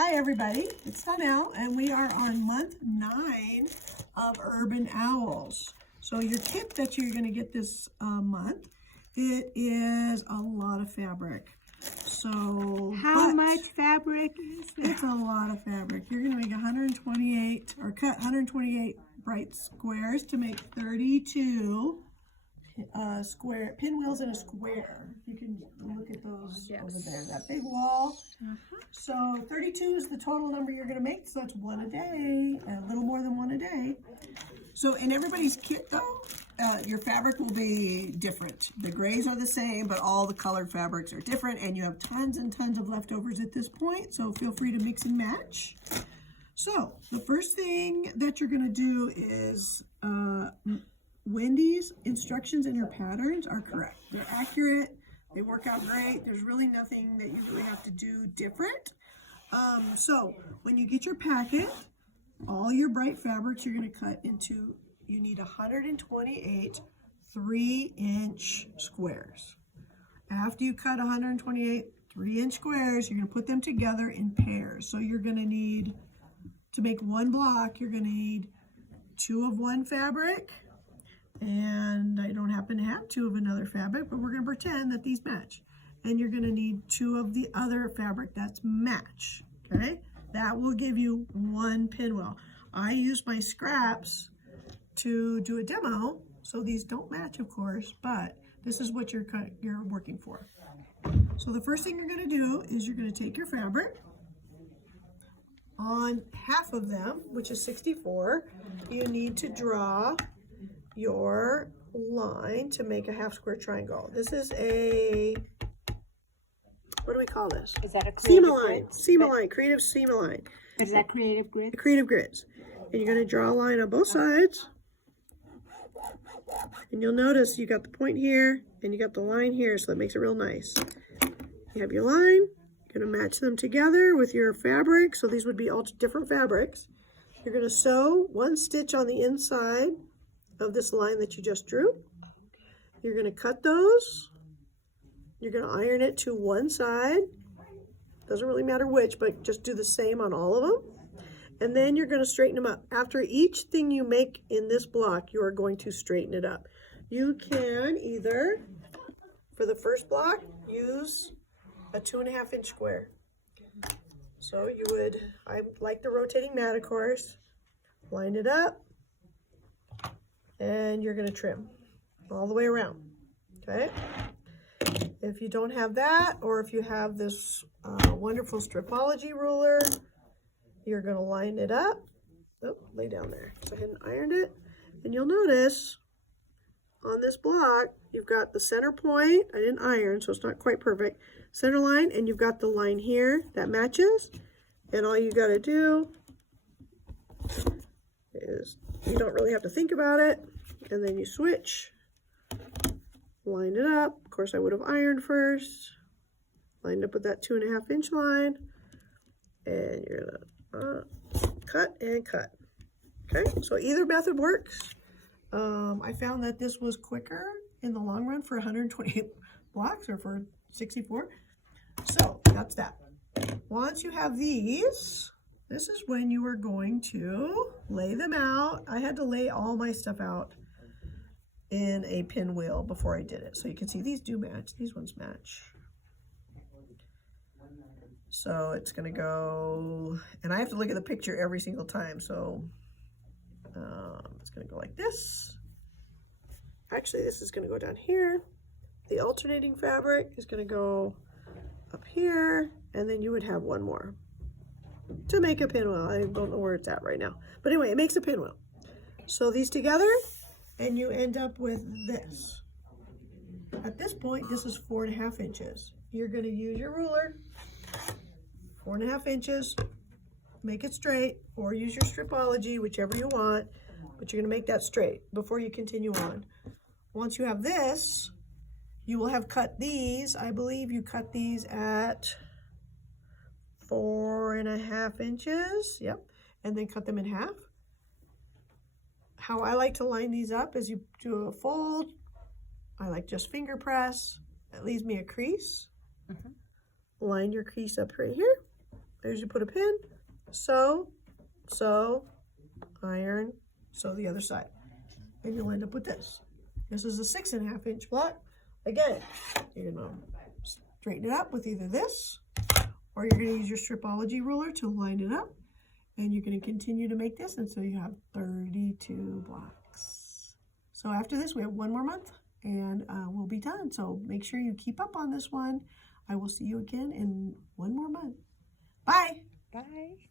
Hi everybody, it's Donnell and we are on month 9 of Urban Owls. So your tip that you're going to get this month, it is a lot of fabric. So how much fabric is there? It's a lot of fabric. You're going to make 128 or cut 128 bright squares to make 32 square pinwheels in a square. You can look at those over there, that big wall. So 32 is the total number you're going to make, so that's one a day, a little more than one a day. So in everybody's kit though, your fabric will be different. The grays are the same, but all the colored fabrics are different, and you have tons and tons of leftovers at this point, so feel free to mix and match. So the first thing that you're going to do is Wendy's instructions and your patterns are correct. They're accurate. They work out great. There's really nothing that you really have to do different. So when you get your packet, all your bright fabrics you're going to cut into, you need 128 3-inch squares. After you cut 128 3-inch squares, you're going to put them together in pairs. So you're going to need, to make one block, you're going to need 2 of one fabric. And I don't happen to have 2 of another fabric, but we're going to pretend that these match. And you're going to need 2 of the other fabric that's match, okay? That will give you 1 pinwheel. I use my scraps to do a demo, so these don't match, of course, but this is what you're working for. So the first thing you're going to do is you're going to take your fabric. On half of them, which is 64, you need to draw your line to make a half square triangle. This is a, what do we call this? Is that a seam line? Seam line, creative seam line. Is that creative grid? Creative grids. And you're going to draw a line on both sides. And you'll notice you got the point here and you got the line here, so that makes it real nice. You have your line. You're going to match them together with your fabric. So these would be all different fabrics. You're going to sew 1 stitch on the inside of this line that you just drew. You're going to cut those. You're going to iron it to one side. Doesn't really matter which, but just do the same on all of them. And then you're going to straighten them up. After each thing you make in this block, you are going to straighten it up. You can either, for the first block, use a 2.5-inch square. So you would, I like the rotating mat, of course, line it up, and you're going to trim all the way around, okay? If you don't have that, or if you have this wonderful stripology ruler, you're going to line it up. Oh, lay down there. So I hadn't ironed it. And you'll notice on this block, you've got the center point. I didn't iron, so it's not quite perfect. Center line, and you've got the line here that matches. And all you got to do is, you don't really have to think about it, and then you switch, line it up. Of course, I would have ironed first, lined up with that 2.5-inch line, and you're gonna cut and cut. Okay, so either method works. I found that this was quicker in the long run for 128 blocks, or for 64. So that's that. Once you have these, this is when you are going to lay them out. I had to lay all my stuff out in a pinwheel before I did it. So you can see these do match. These ones match. So it's going to go, and I have to look at the picture every single time. So it's going to go like this. Actually, this is going to go down here. The alternating fabric is going to go up here, and then you would have one more to make a pinwheel. I don't know where it's at right now. But anyway, it makes a pinwheel. Sew these together, and you end up with this. At this point, this is 4.5 inches. You're going to use your ruler, 4.5 inches, make it straight, or use your stripology, whichever you want, but you're going to make that straight before you continue on. Once you have this, you will have cut these. I believe you cut these at 4.5 inches. Yep. And then cut them in half. How I like to line these up is you do a fold. I like just finger press. That leaves me a crease. Line your crease up right here. There's you put a pin, sew, sew, iron, sew the other side. And you'll end up with this. This is a 6.5 inch block. Again, you're gonna straighten it up with either this, or you're gonna use your stripology ruler to line it up. And you're gonna continue to make this until you have 32 blocks. So after this, we have 1 more month and we'll be done. So make sure you keep up on this one. I will see you again in 1 more month. Bye. Bye.